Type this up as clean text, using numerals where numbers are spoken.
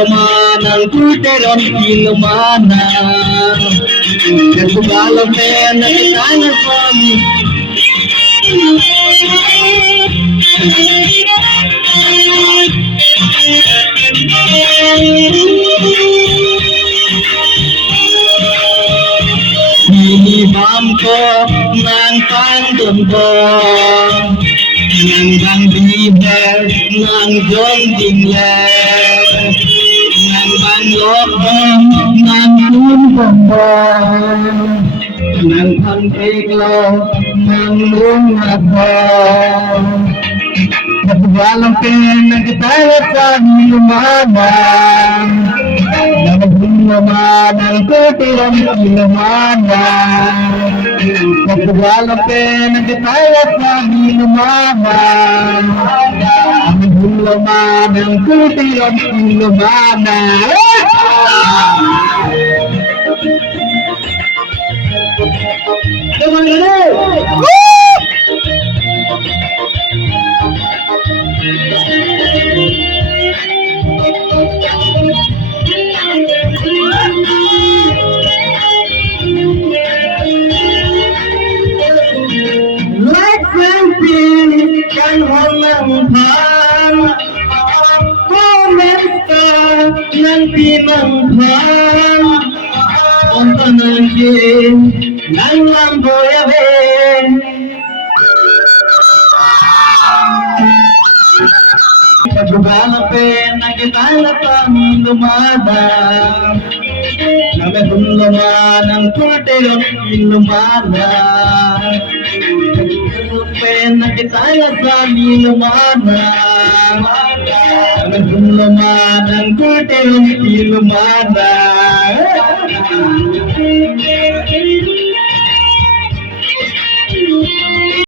lumana ang kuteron ilumana Nagugalo kaya nakitanga kami Hinibam ko ng pangtumbong Nang bang biber ng jongdingler Nang bang lokbong ng tumbong Nang pantiglo ng lungabong Nagwalang pinagitaya sa ilumanan Nagwalang ang kutirang ilumanan Nagwalang pinagitaya sa ilumanan Nagwalang ang kutirang ilumanan Ano mga ganun? Kan walang pan Komenta ng pinangpan Ang panangkin ng lamboyawin Pagbabalapin ang kitalapang lumaban Namehong laman ang kurteyon ilumanan Pagbabalapin ang kitalapang ilumanan Namehong laman ang kurteyon ilumanan